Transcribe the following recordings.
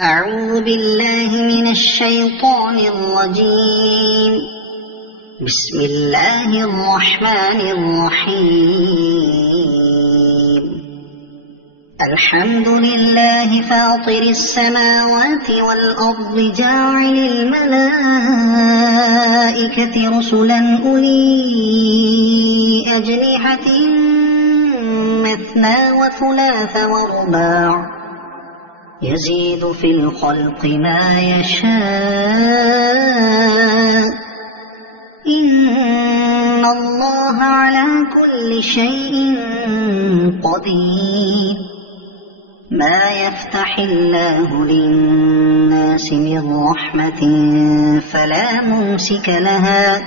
أعوذ بالله من الشيطان الرجيم. بسم الله الرحمن الرحيم. الحمد لله فاطر السماوات والأرض جاعل الملائكة رسلا أولي أجنحة مثنى وثلاث ورباع يزيد في الخلق ما يشاء إن الله على كل شيء قدير. ما يفتح الله للناس من رحمة فلا ممسك لها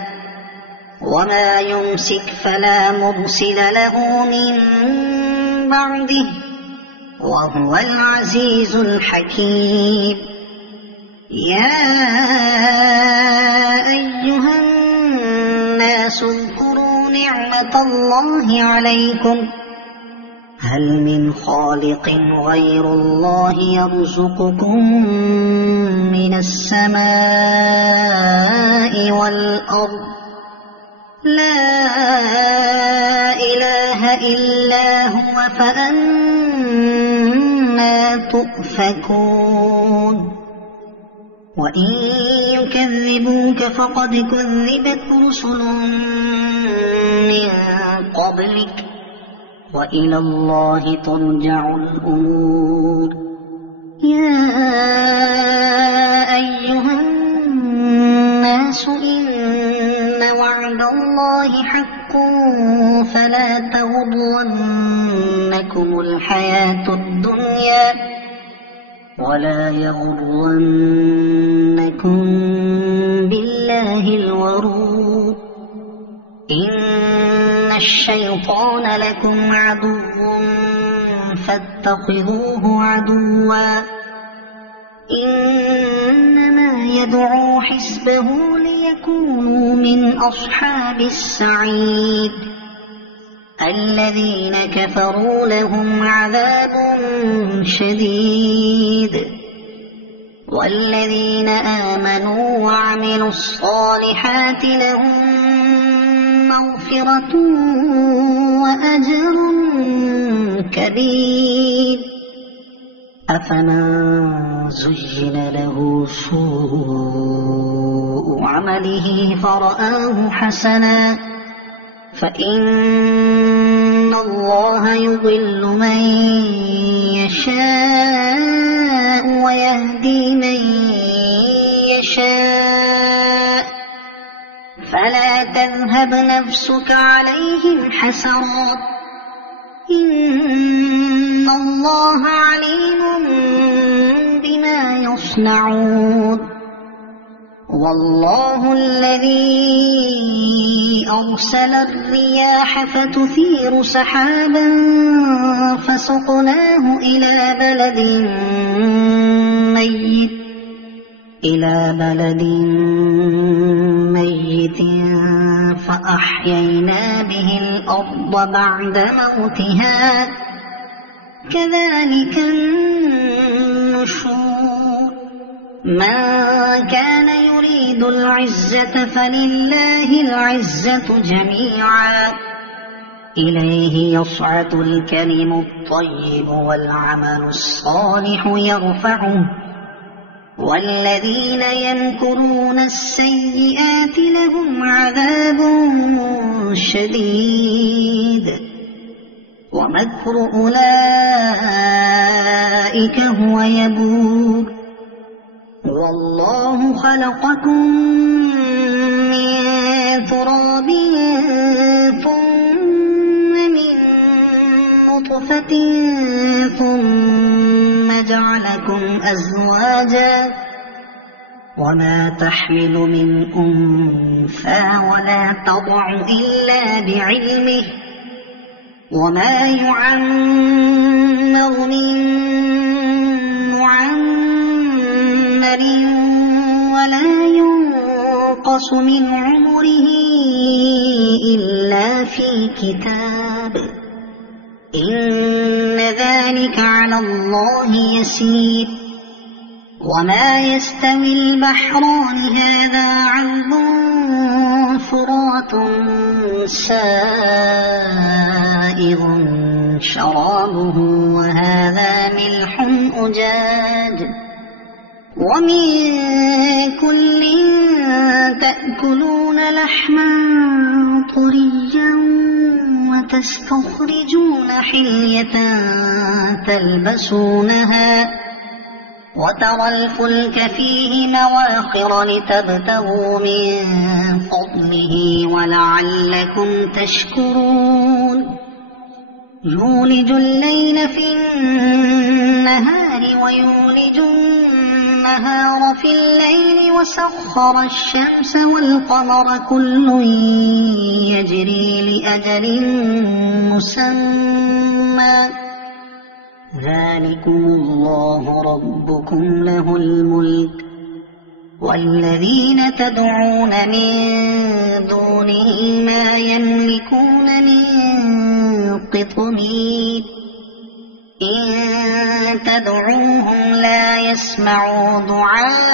وما يمسك فلا مرسل له من بعده وهو العزيز الحكيم. يا أيها الناس اذكروا نعمة الله عليكم هل من خالق غير الله يرزقكم من السماء والأرض لا إله إلا هو فأنى تؤفكون. وإن يكذبوك فقد كذبت رسل من قبلك وإلى الله ترجع الأمور. يا أيها الناس إن وعد الله حق فلا تغرنكم الحياة الدنيا ولا يغرنكم بالله الغرور. إن الشيطان لكم عدو فاتخذوه عدوا إنما يدعو حزبه ليكونوا من أصحاب السعيد. الذين كفروا لهم عذاب شديد والذين آمنوا وعملوا الصالحات لهم مغفرة وأجر كبير. أفمن زين له سوء عمله فرآه حسنا فإن الله يضل من يشاء ويهدي من يشاء فلا تذهب نفسك عليهم حسرات إن الله عليم بما يصنعون. والله الذي أرسل الرياح فتثير سحابا فسقناه إلى بلد ميت فأحيينا به الأرض بعد موتها كذلك النشور. من كان يريد العزة فلله العزة جميعا إليه يصعد الكلم الطيب والعمل الصالح يرفعه والذين يمكرون السيئات لهم عذاب شديد ومكر أولئك هو يبور. والله خلقكم من تراب ثم من نطفة ثم جعلكم أزواجا وما تحمل من أنثى ولا تضع إلا بعلمه وما يعمر من معمر ولا ينقص من عمره إلا في كتاب إن ذلك على الله يسير. وما يستوي البحران هذا عذب فرات سائغ شرابه وهذا ملح أجاج ومن كل تأكلون لحما طريا وتستخرجون حلية تلبسونها وترى الفلك فيه مواخر لتبتغوا من فضله ولعلكم تشكرون يولج الليل في النهار ويولج النهار في الليل وسخر الشمس والقمر كل يجري لأجل مسمى ذلكم الله ربكم له الملك والذين تدعون من دونه ما يملكون من قطمير إن تدعوهم لا يسمعوا دعاءكم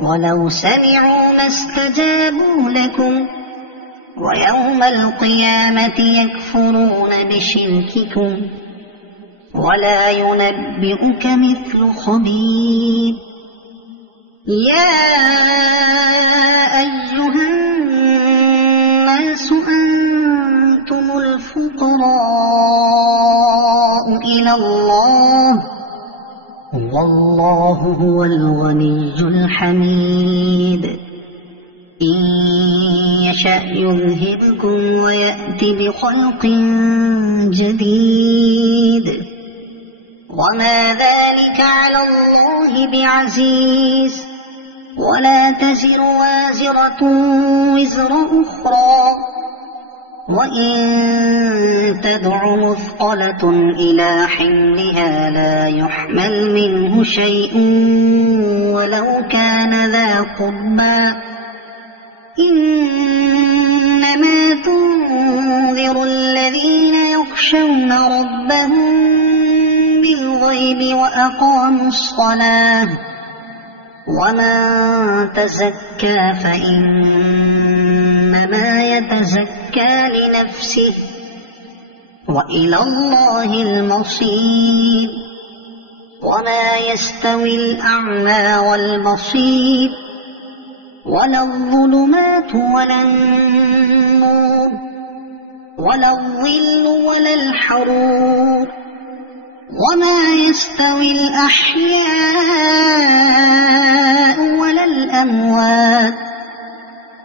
ولو سمعوا ما استجابوا لكم ويوم القيامة يكفرون بشرككم ولا ينبئك مثل خبير يا أيها الناس أنتم الفقراء إلى الله والله هو الغني الحميد إن يشأ يذهبكم ويأتي بخلق جديد وما ذلك على الله بعزيز ولا تزر وازرة وزر أخرى وإن تدع مثقلة إلى حملها لا يحمل منه شيء ولو كان ذا قربى إنما تنذر الذين يخشون ربهم بالغيب وأقاموا الصلاة ومن تزكى فإنما يتزكى لنفسه وإلى الله المصير وما يستوي الأعمى والبصير ولا الظلمات ولا النور ولا الظل ولا الحرور وما يستوي الأحياء ولا الأموات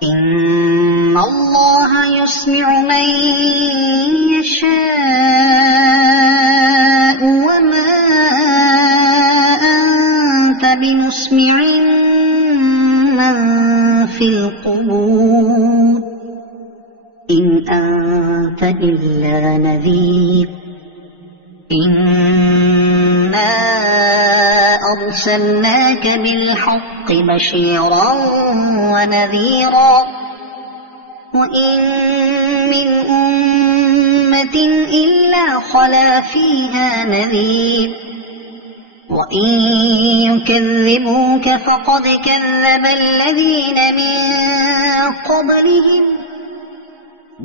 إن الله يسمع من يشاء وما أنت بمسمع من في القبور إن أنت إلا نذير إنا أرسلناك بالحق بشيرا ونذيرا وإن من أمة إلا خلا فيها نذير وإن يكذبوك فقد كذب الذين من قبلهم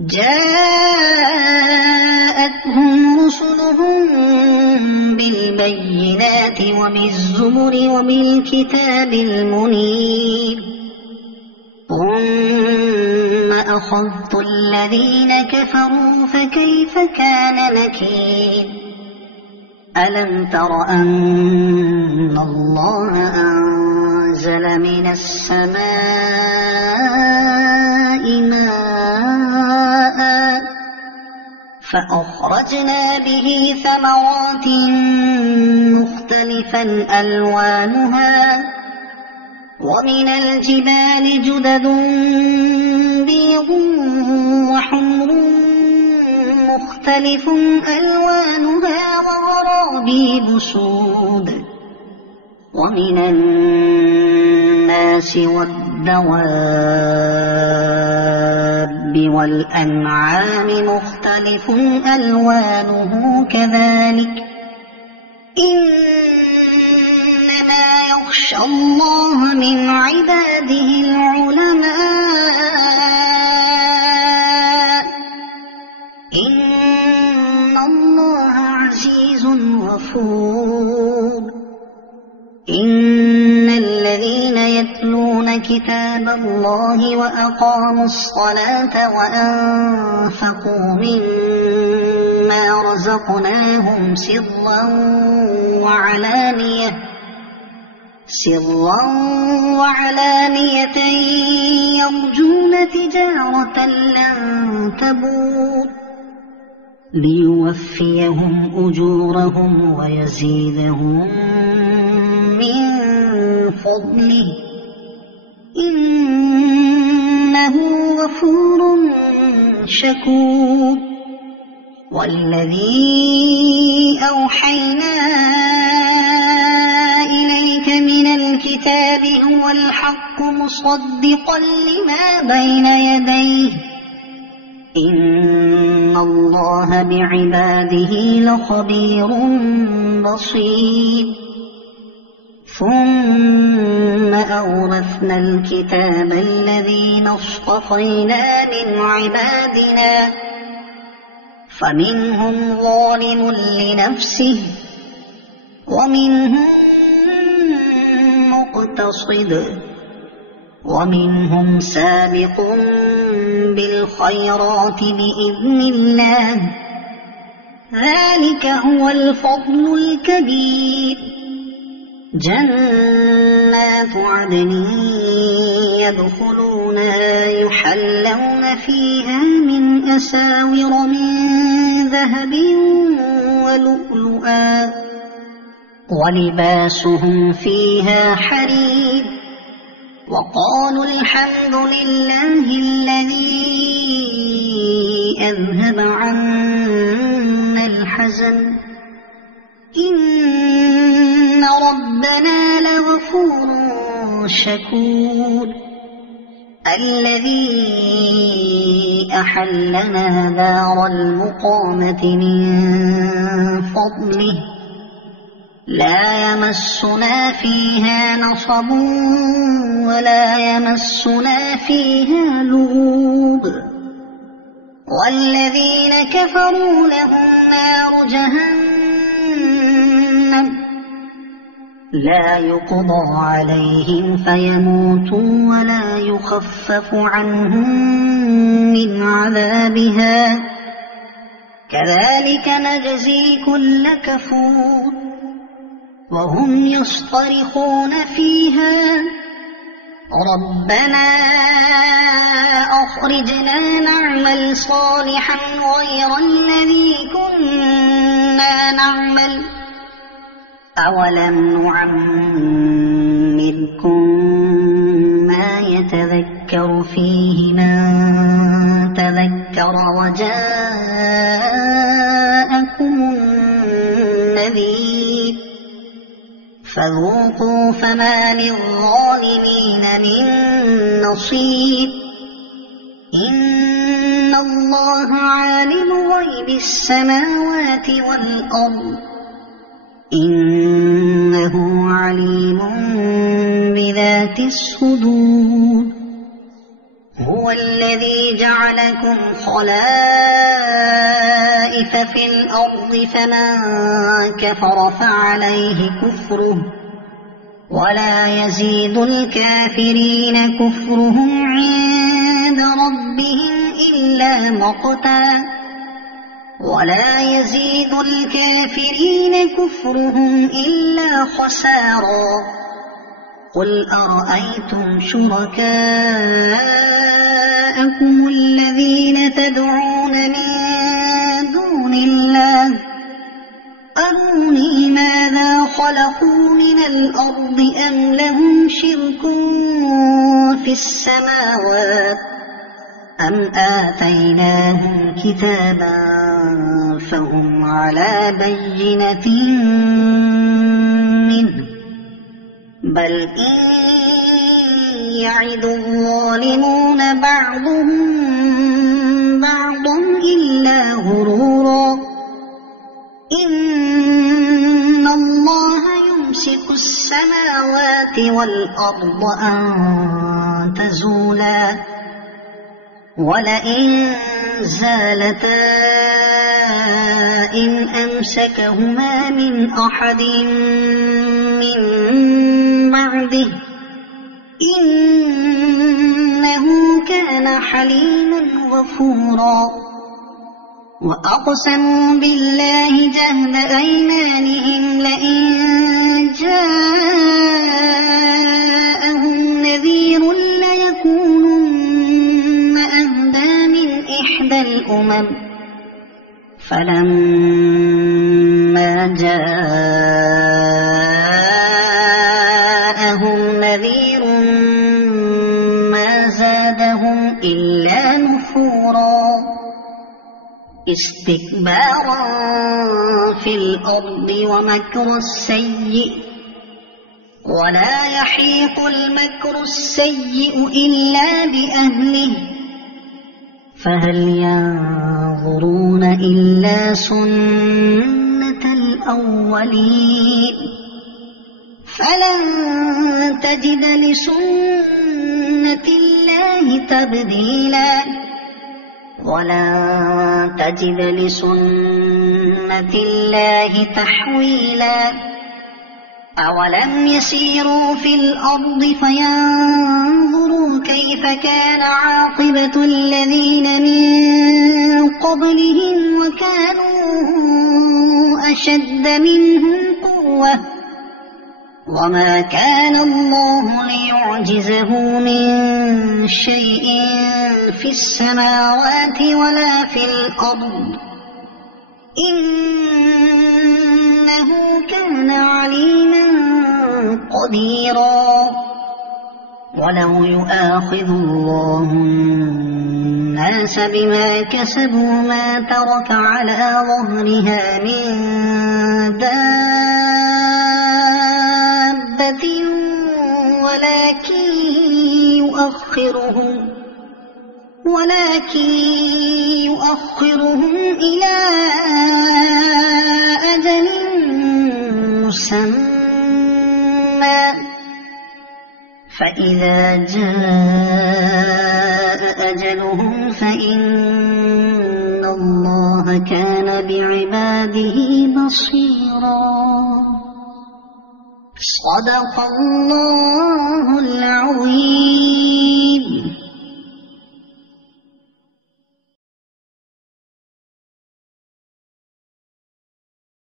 جاءتهم رسلهم بالبينات وبالزبر وبالكتاب المنير ثم أخذت الذين كفروا فكيف كان نكير ألم تر أن الله أنزل من السماء ماء فأخرجنا به ثمرات مختلفا ألوانها ومن الجبال جدد بيض وحمر مختلف ألوانها وغرابيب سود ومن الناس والدواب والأنعام مختلف ألوانه كذلك يخشى الله من عباده العلماء إن الله عزيز غفور إن الذين يتلون كتاب الله وأقاموا الصلاة وأنفقوا مما رزقناهم سرا وعلانية يرجون تجارة لن تبور ليوفيهم أجورهم ويزيدهم من فضله إنه غفور شكور والذي أوحينا إليك من الكتاب هو الحق مصدقا لما بين يديه إن الله بعباده لخبير بصير ثم أورثنا الكتاب الذين اصطفينا من عبادنا فمنهم ظالم لنفسه ومنهم مقتصد ومنهم سابق بالخيرات بإذن الله ذلك هو الفضل الكبير جنات عدن يدخلونها يحلون فيها من أساور من ذهب ولؤلؤا ولباسهم فيها حرير وقالوا الحمد لله الذي أذهب عنا الحزن إن ربنا لغفور شكور الذي أحلنا دار المقامة من فضله لا يمسنا فيها نصب ولا يمسنا فيها لغوب والذين كفروا لهم نار جهنم لا يقضى عليهم فيموتوا ولا يخفف عنهم من عذابها كذلك نجزي كل كفور وهم يصطرخون فيها ربنا أخرجنا نعمل صالحا غير الذي كنا نعمل أولم نعمركم ما يتذكر فيه من تذكر وجاءكم النذير فذوقوا فما للظالمين من نصير إن الله عالم غيب السماوات والأرض إنه عليم بذات الصدور هو الذي جعلكم خلائف في الأرض فمن كفر فعليه كفره ولا يزيد الكافرين كفرهم عند ربهم إلا مقتا ولا يزيد الكافرين كفرهم إلا خسارا قل أرأيتم شركاءكم الذين تدعون من دون الله أروني ماذا خلقوا من الأرض أم لهم شرك في السماوات أم آتيناهم كتابا فهم على بينة منه بل إن يعد الظالمون بعضهم بعضا إلا غرورا إن الله يمسك السماوات السماوات والأرض أن تزولا ولئن زالتا إن أمسكهما من أحد من بعده إنه كان حليما غفورا وأقسموا بالله جهد أيمانهم لئن جاءهم نذير ليكونن أهدى من إحدى الأمم فلما جاءهم نذير ما زادهم إلا نفورا استكبارا في الأرض ومكر السيء ولا يحيق المكر السيء إلا بأهله فهل ينظرون إلا سنة الأولين فلن تجد لسنة الله تبديلا ولن تجد لسنة الله تحويلا أولم يسيروا في الأرض فينظروا كيف كان عاقبة الذين من قبلهم وكانوا أشد منهم قوة وما كان الله ليعجزه من شيء في السماوات ولا في الأرض إنه كان عليما قديرا ولو يؤاخذ الله الناس بما كسبوا ما ترك على ظهرها من دابة ولكن يؤخرهم إلى أجل مسمى فإذا جاء أجلهم فإن الله كان بعباده بصيرا صدق الله العظيم.